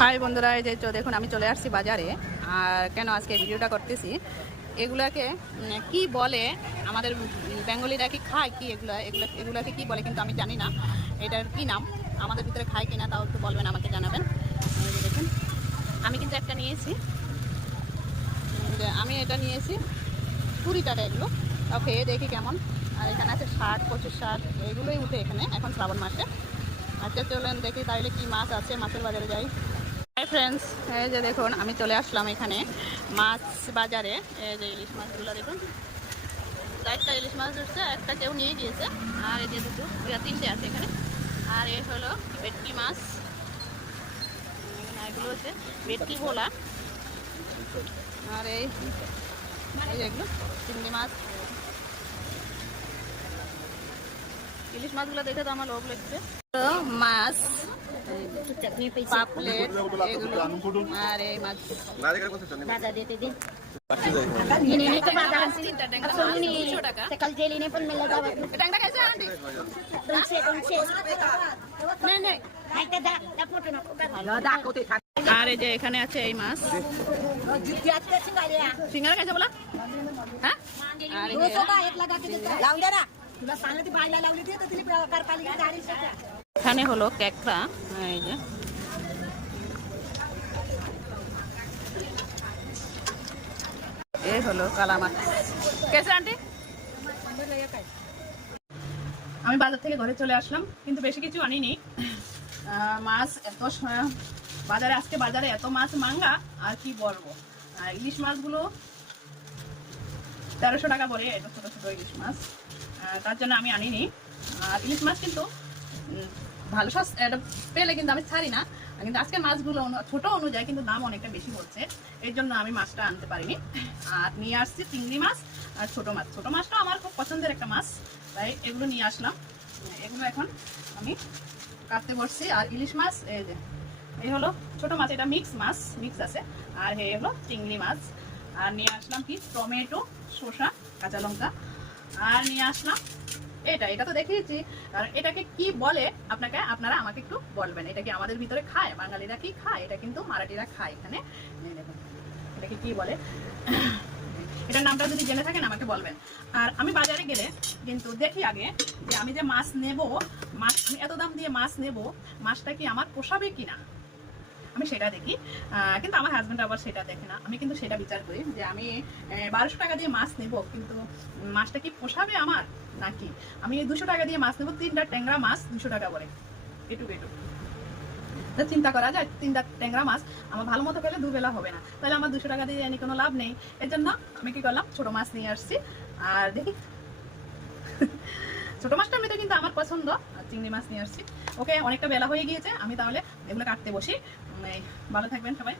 High বন্ধুরা, এই যে দেখুন আমি চলে আসছি বাজারে। আর কেন আজকে ভিডিওটা করতেছি, এগুলাকে কি বলে, আমাদের বেঙ্গলিরা কি খায় কি, এগুলাকে কি বলে কিন্তু আমি জানি না এটার কি নাম। আমাদের ভিতরে খায় কিনা তাও একটু বলবেন, আমাকে জানাবেন। এই যে দেখুন আমি কিন্তু একটা নিয়েছি, আমি এটা নিয়েছি 20 টাকা এগুলো। তাও খেয়ে দেখি কেমন। আর এখানে আছে শাক, কচুর শাক, এগুলোই উঠে এখানে এখন শ্রাবণ মাসে। আচ্ছা চলেন দেখি তাহলে কি মাছ আছে, মাছের বাজারে যাই। হাই ফ্রেন্ডস, এই যে দেখুন আমি চলে আসলাম এখানে মাছ বাজারে। এই যে ইলিশ মাছগুলো দেখুন, 4টা ইলিশ মাছ উঠছে, একটা কেউ নিয়ে গিয়েছে। আর এই যে দুটো 3টে আছে এখানে। আর এই হলো ভেটকি মাছ, এগুলো হচ্ছে ভেটকি ভোলা। আর এই যেগুলো চিংড়ি মাছ। ইলিশ মাছগুলো দেখে তো আমার লোভ লাগছে। মাছ, পাপলেট এগুলো। আর এই মাছ আর এই যে এখানে আছে এই মাছ। সিঙ্গারা খাইছে বলা, হ্যাঁ। এখানে হলো ক্যাকড়া। এই যে এই হলো কালা মাছ। কেসে আন্টি, আমি বাজার থেকে ঘরে চলে আসলাম, কিন্তু বেশি কিছু আনিনি। মাছ এত বাজারে, আজকে বাজারে এত মাছ মাঙ্গা আর কি বলবো। আর ইলিশ মাছগুলো 1300 টাকা করে, এটা ছোটো ছোটো ইলিশ মাছ, তার জন্য আমি আনিনি। আর ইলিশ মাছ কিন্তু ভালো এটা পেলে কিন্তু আমি ছাড়ি না, কিন্তু আজকে মাছগুলো ছোট অনুযায়ী কিন্তু দাম অনেকটা বেশি হচ্ছে, এর জন্য আমি মাছটা আনতে পারিনি। আর নিয়ে আসছি চিংড়ি মাছ আর ছোট মাছ। ছোট মাছটা আমার খুব পছন্দের একটা মাছ, তাই এগুলো নিয়ে আসলাম। এগুলো এখন আমি কাটতে বসছি। আর ইলিশ মাছ এই হলো ছোট মাছ, এটা মিক্স আছে। আর এই হলো চিংড়ি মাছ। আর নিয়ে আসলাম কি টমেটো, শসা, কাঁচা লঙ্কা। আর নিয়ে আসলাম এটা তো দেখিয়েছি। আর এটাকে কি বলে আপনারা আমাকে একটু বলবেন। এটা কি আমাদের ভিতরে খায়, বাঙালিরা কি খায়? এটা কিন্তু মারাঠিরা খায়। এখানে দেখুন এটাকে কি বলে, এটার নামটা যদি জেনে থাকেন আমাকে বলবেন। আর আমি বাজারে গেলে কিন্তু দেখি আগে যে আমি যে মাছ নেব, আমি এত দাম দিয়ে মাছ নেব, মাছটা কি আমার পোষাবে কিনা, আমি সেটা দেখি। কিন্তু আমার হাজব্যান্ড আবার সেটা দেখে না। আমি কিন্তু সেটা বিচার করি যে আমি 1200 টাকা দিয়ে মাছ নেব, কিন্তু মাছটা কি পোষাবে আমার, নাকি আমি 200 টাকা দিয়ে মাছ নেব, 3টা ট্যাংরা মাছ 200 টাকা করে, এটুকু চিন্তা করা যায়। 3টা ট্যাংরা মাছ আমার ভালো মতো খেলে দুবেলা হবে না, তাহলে আমার 200 টাকা দিয়ে এনে কোনো লাভ নেই। এর জন্য আমি কি করলাম, ছোট মাছ নিয়ে আসছি। আর দেখি ছোট মাছটা এমনিতে কিন্তু আমার পছন্দ। আর চিংড়ি মাছ নিয়ে আসছি। ওকে, অনেকটা বেলা হয়ে গিয়েছে, আমি তাহলে এগুলো কাটতে বসি। ভালো থাকবেন সবাই।